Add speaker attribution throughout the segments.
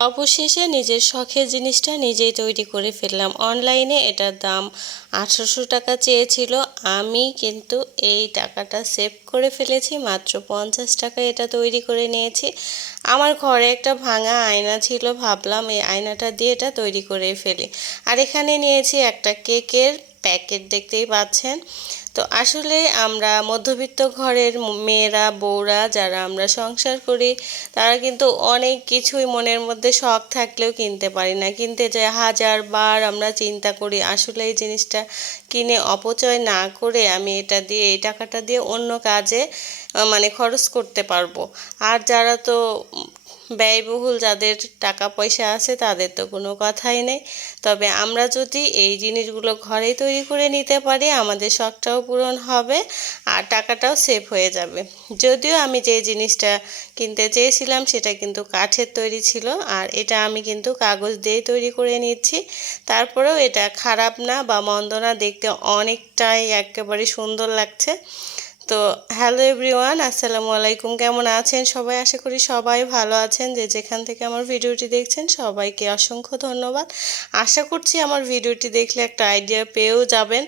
Speaker 1: অবশেষে নিজের শখের জিনিসটা নিজেই তৈরি করে ফেললাম। অনলাইনে এটার দাম আঠারোশো টাকা চেয়েছিল। আমি কিন্তু এই টাকাটা সেভ করে ফেলেছি, মাত্র পঞ্চাশ টাকা এটা তৈরি করে নিয়েছি। আমার ঘরে একটা ভাঙা আয়না ছিল, ভাবলাম এই আয়নাটা দিয়ে এটা তৈরি করে ফেলি। আর এখানে নিয়েছি একটা কেকের প্যাকেট, দেখতেই পাচ্ছেন। তো আসলে আমরা মধ্যবিত্ত ঘরের মেয়েরা, বউরা যারা আমরা সংসার করি, তারা কিন্তু অনেক কিছুই মনের মধ্যে শখ থাকলেও কিনতে পারি না। কিনতে যাই হাজার বার আমরা চিন্তা করি, আসলে এই জিনিসটা কিনে অপচয় না করে আমি এটা দিয়ে, এই টাকাটা দিয়ে অন্য কাজে মানে খরচ করতে পারব। আর যারা তো ব্যয়বহুল যাদের টাকা পয়সা আছে তাদের তো কোনো কথাই নেই। তবে আমরা যদি এই জিনিসগুলো ঘরেই তৈরি করে নিতে পারি, আমাদের শখটাও পূরণ হবে আর টাকাটাও সেভ হয়ে যাবে। যদিও আমি যে জিনিসটা কিনতে চেয়েছিলাম সেটা কিন্তু কাঠের তৈরি ছিল আর এটা আমি কিন্তু কাগজ দিয়েই তৈরি করে নিচ্ছি। তারপরেও এটা খারাপ না বা মন্দ না, দেখতে অনেকটাই একেবারে সুন্দর লাগছে। তো হ্যালো এভরিওয়ান, আসসালামু আলাইকুম। কেমন আছেন সবাই? আশা করি সবাই ভালো আছেন। যে যেখান থেকে আমার ভিডিওটি দেখছেন, সবাইকে অসংখ্য ধন্যবাদ। আশা করছি আমার ভিডিওটি দেখলে একটা আইডিয়া পেয়েও যাবেন।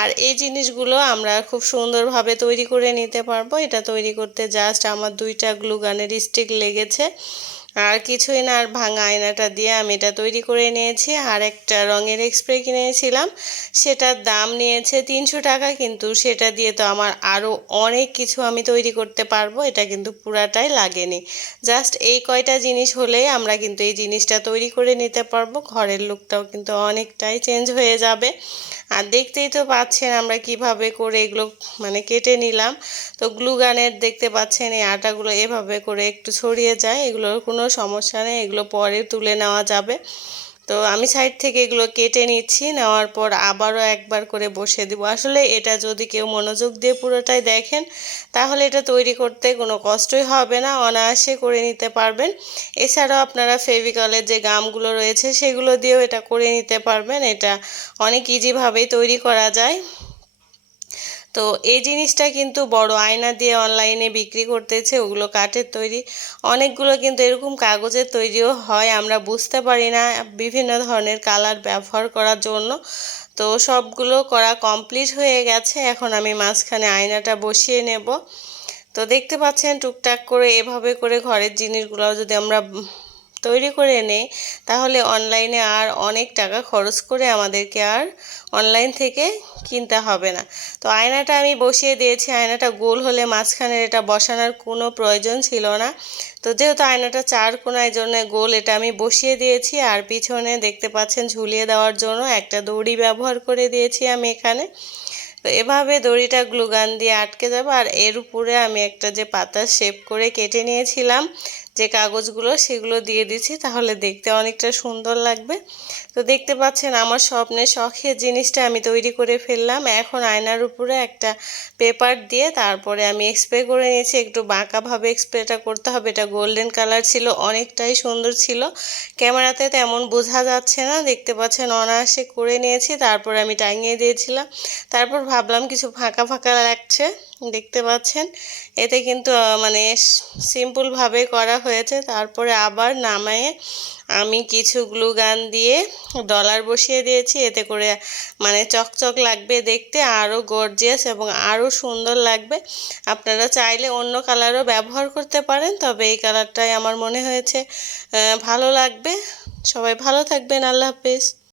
Speaker 1: আর এই জিনিসগুলো আমরা খুব সুন্দরভাবে তৈরি করে নিতে পারব। এটা তৈরি করতে জাস্ট আমার দুইটা গ্লুগানের স্টিক লেগেছে। আর কিছুই না, আর ভাঙা আয়নাটা দিয়ে আমি এটা তৈরি করে নিয়েছি। আর একটা রঙের এক্সপ্রে কিনেছিলাম, সেটার দাম নিয়েছে তিনশো টাকা, কিন্তু সেটা দিয়ে তো আমার আরও অনেক কিছু আমি তৈরি করতে পারব, এটা কিন্তু পুরাটাই লাগেনি। জাস্ট এই কয়টা জিনিস হলেই আমরা কিন্তু এই জিনিসটা তৈরি করে নিতে পারব, ঘরের লুকটাও কিন্তু অনেকটাই চেঞ্জ হয়ে যাবে। আর দেখতেই তো পাচ্ছেন আমরা কীভাবে করে এগুলো মানে কেটে নিলাম। তো গ্লুগানের দেখতে পাচ্ছেন এই আটাগুলো এভাবে করে একটু ছড়িয়ে যায়, এগুলোর কোনো সমস্যা নেই, এগুলো পরে তুলে নেওয়া যাবে। তো আমি সাইড থেকে এগুলো কেটে নিচ্ছি, নেওয়ার পর আবারও একবার করে বসে দিব। আসলে এটা যদি কেউ মনোযোগ দিয়ে পুরোটাই দেখেন, তাহলে এটা তৈরি করতে কোনো কষ্টই হবে না, অনায়াসে করে নিতে পারবেন। এছাড়াও আপনারা ফেভিকলের যে গামগুলো রয়েছে, সেগুলো দিয়েও এটা করে নিতে পারবেন। এটা অনেক ইজিভাবেই তৈরি করা যায়। তো এই জিনিসটা কিন্তু বড় আয়না দিয়ে অনলাইনে বিক্রি করতেছে, ওগুলো কাঠের তৈরি। অনেকগুলো কিন্তু এরকম কাগজের তৈরিও হয়, আমরা বুঝতে পারি না বিভিন্ন ধরনের কালার ব্যবহার করার জন্য। তো সবগুলো করা কমপ্লিট হয়ে গেছে, এখন আমি মাঝখানে আয়নাটা বসিয়ে নেব। তো দেখতে পাচ্ছেন টুকটাক করে এভাবে করে ঘরের জিনিসগুলো যদি আমরা তৈরি করে নেই তাহলে অনলাইনে আর অনেক টাকা খরচ করে আমাদেরকে আর অনলাইন থেকে কিনতে হবে না। তো আয়নাটা আমি বসিয়ে দিয়েছি, আয়নাটা গোল হলে মাঝখানে এটা বসানোর কোনো প্রয়োজন ছিল না। তো যেহেতু আয়নাটা চার কোনায় জন্য গোল এটা আমি বসিয়ে দিয়েছি আর পিছনে দেখতে পাচ্ছেন ঝুলিয়ে দেওয়ার জন্য একটা দড়ি ব্যবহার করে দিয়েছি আমি এখানে। তো এভাবে দড়িটা গ্লুগান দিয়ে আটকে যাবে আর এর উপরে আমি একটা যে পাতা শেপ করে কেটে নিয়েছিলাম যে কাগজগুলো সেগুলো দিয়ে দিচ্ছি, তাহলে দেখতে অনেকটা সুন্দর লাগবে। তো দেখতে পাচ্ছেন আমার স্বপ্নের শখের জিনিসটা আমি তৈরি করে ফেললাম। এখন আয়নার উপরে একটা পেপার দিয়ে তারপরে আমি এক্সপ্রে করে নিয়েছি। একটু বাঁকাভাবে এক্সপ্রেটা করতে হবে। এটা গোল্ডেন কালার ছিল, অনেকটাই সুন্দর ছিল। ক্যামেরাতে তেমন বোঝা যাচ্ছে না। দেখতে পাচ্ছেন অনায়াসে করে নিয়েছি। তারপরে আমি টাঙিয়ে দিয়েছিলাম। তারপর ভাবলাম কিছু ফাঁকা ফাঁকা লাগছে। দেখতে পাচ্ছেন। এতে কিন্তু মানে সিম্পলভাবে করা হয়েছে। তারপরে আবার নামায়ে আমি কিছু গ্লু গান দিয়ে ডলার বসিয়ে দিয়েছি। এতে করে মানে চকচক লাগবে দেখতে আরও গর্জিয়াস এবং আরও সুন্দর লাগবে। আপনারা চাইলে অন্য কালারও ব্যবহার করতে পারেন, তবে এই কালারটাই আমার মনে হয়েছে ভালো লাগবে। সবাই ভালো থাকবেন, আল্লাহ হাফেজ।